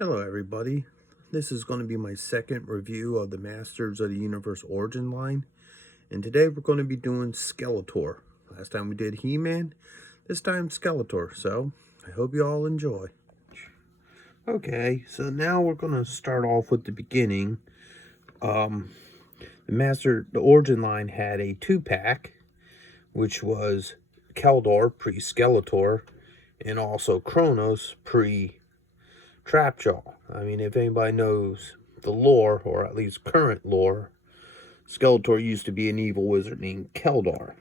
Hello everybody, this is going to be my second review of the Masters of the Universe Origin line, and today we're going to be doing Skeletor. Last time we did He-Man, this time Skeletor, so I hope you all enjoy. Okay, so now we're going to start off with the beginning. The Origin line had a 2-pack, which was Keldor pre-Skeletor, and also Kronos pre-Trapjaw. I mean, if anybody knows the lore, or at least current lore, Skeletor used to be an evil wizard named Keldor.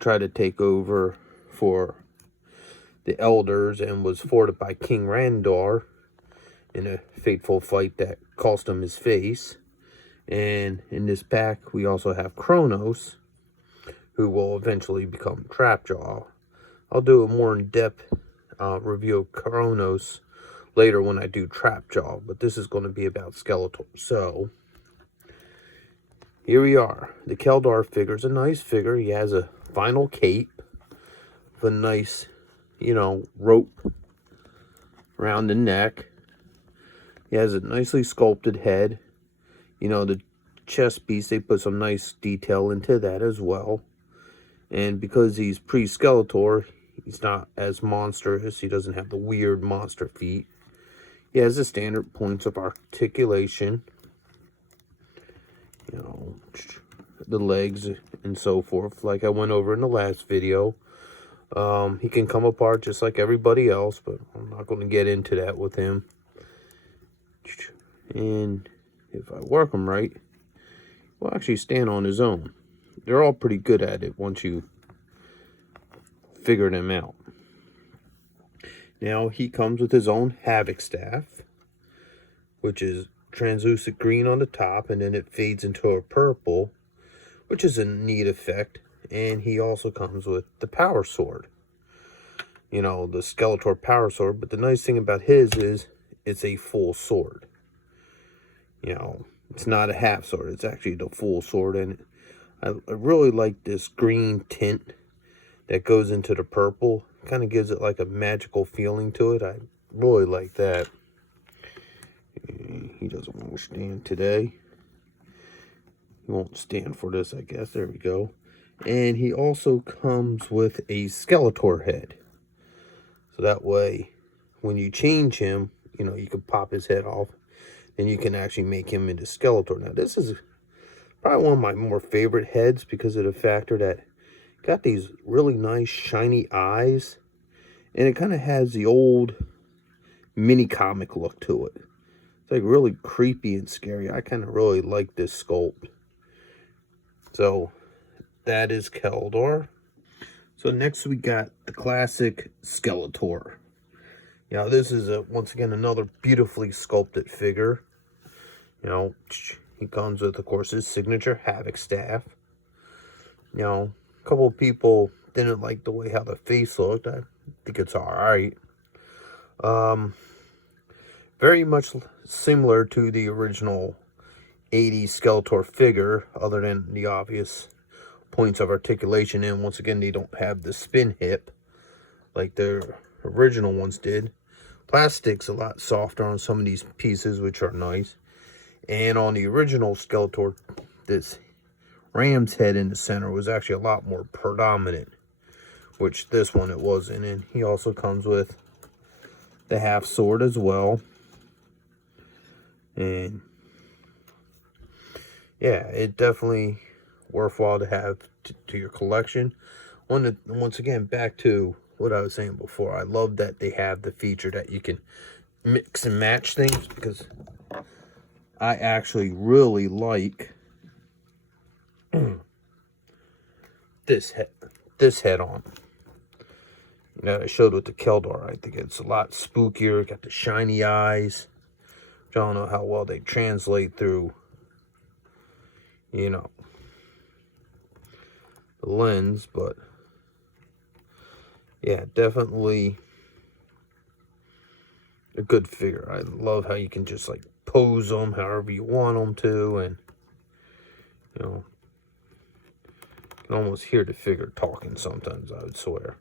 Tried to take over for the elders and was thwarted by King Randor in a fateful fight that cost him his face. And in this pack, we also have Kronos, who will eventually become Trapjaw. I'll do a more in-depth review of Kronos later when I do Trapjaw, but this is going to be about Skeletor. So, here we are. The Keldor figure's a nice figure. He has a final cape with a nice, rope around the neck. He has a nicely sculpted head. The chest piece, they put some nice detail into that as well. And because he's pre-Skeletor, he's not as monstrous. He doesn't have the weird monster feet. He has the standard points of articulation. The legs and so forth, like I went over in the last video. He can come apart just like everybody else, but I'm not going to get into that with him. And if I work him right, he'll actually stand on his own. They're all pretty good at it once you figure them out. Now, he comes with his own Havoc Staff, which is translucent green on the top, and then it fades into a purple, which is a neat effect. And he also comes with the Power Sword. The Skeletor Power Sword. But the nice thing about his is it's a full sword. It's not a half sword. It's actually the full sword. And I really like this green tint that goes into the purple. Kind of gives it like a magical feeling to it. I really like that. He doesn't want to stand today. He won't stand for this, I guess. There we go. And he also comes with a Skeletor head. So that way, when you change him, you can pop his head off. And you can actually make him into Skeletor. Now, this is probably one of my more favorite heads because of the factor that got these really nice shiny eyes, and it kind of has the old mini comic look to it. It's like really creepy and scary. I kind of really like this sculpt. So that is Keldor. So next we got the classic Skeletor. This is once again another beautifully sculpted figure. He comes with, of course, his signature Havoc Staff. A couple of people didn't like the way how the face looked. I think it's alright. Very much similar to the original 80s Skeletor figure, other than the obvious points of articulation. And once again, they don't have the spin hip like their original ones did. Plastic's a lot softer on some of these pieces, which are nice. And on the original Skeletor, this ram's head in the center was actually a lot more predominant, which this one it wasn't. And he also comes with the half sword as well. And yeah, it definitely worthwhile to have to your collection. Once again, back to what I was saying before, I love that they have the feature that you can mix and match things, because I actually really like this head on. I showed with the Keldor. I think it's a lot spookier. Got the shiny eyes. I don't know how well they translate through, the lens, but yeah, definitely a good figure. I love how you can just like pose them however you want them to, and you can almost hear the figure talking sometimes, I would swear.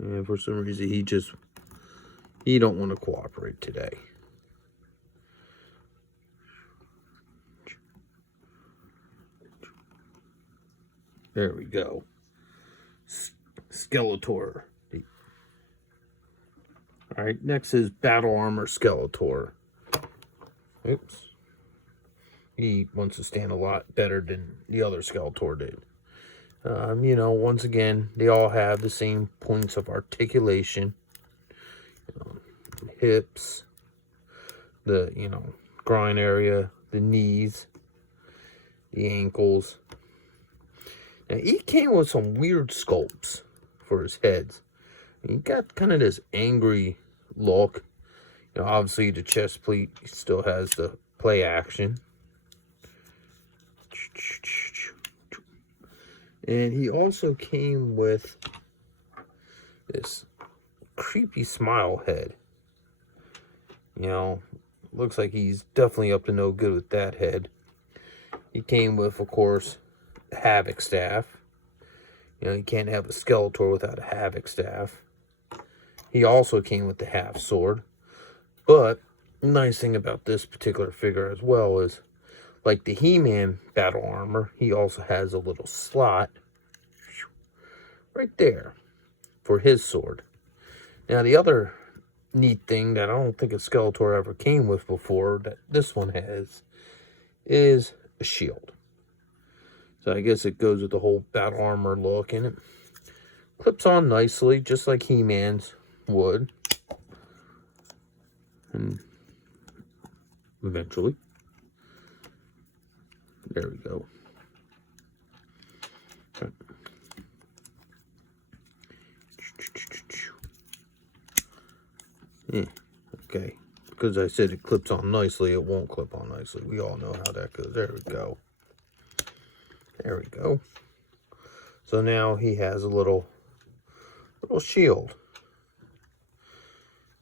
And for some reason, he don't want to cooperate today. There we go. Skeletor. Alright, next is Battle Armor Skeletor. Oops. He wants to stand a lot better than the other Skeletor did. You know, once again, they all have the same points of articulation. Hips, the, groin area, the knees, the ankles. Now, he came with some weird sculpts for his heads. He got kind of this angry look. Obviously the chest plate still has the play action. And he also came with this creepy smile head. Looks like he's definitely up to no good with that head. He came with, of course, the Havoc staff. You can't have a Skeletor without a Havoc staff. He also came with the half sword. But the nice thing about this particular figure as well is, like the He-Man battle armor, he also has a little slot right there for his sword. Now, the other neat thing that I don't think a Skeletor ever came with before, that this one has, is a shield. So I guess it goes with the whole battle armor look, and it clips on nicely, just like He-Man's would. And eventually, there we go. Yeah, okay. Because I said it clips on nicely, it won't clip on nicely. We all know how that goes. There we go. There we go. So now he has a little shield.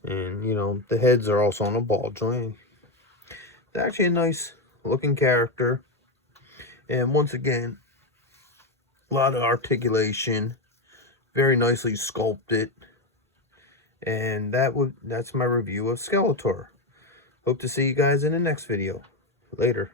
And, the heads are also on a ball joint. It's actually a nice looking character. And once again, a lot of articulation. Very nicely sculpted. And that's my review of Skeletor. Hope to see you guys in the next video. Later.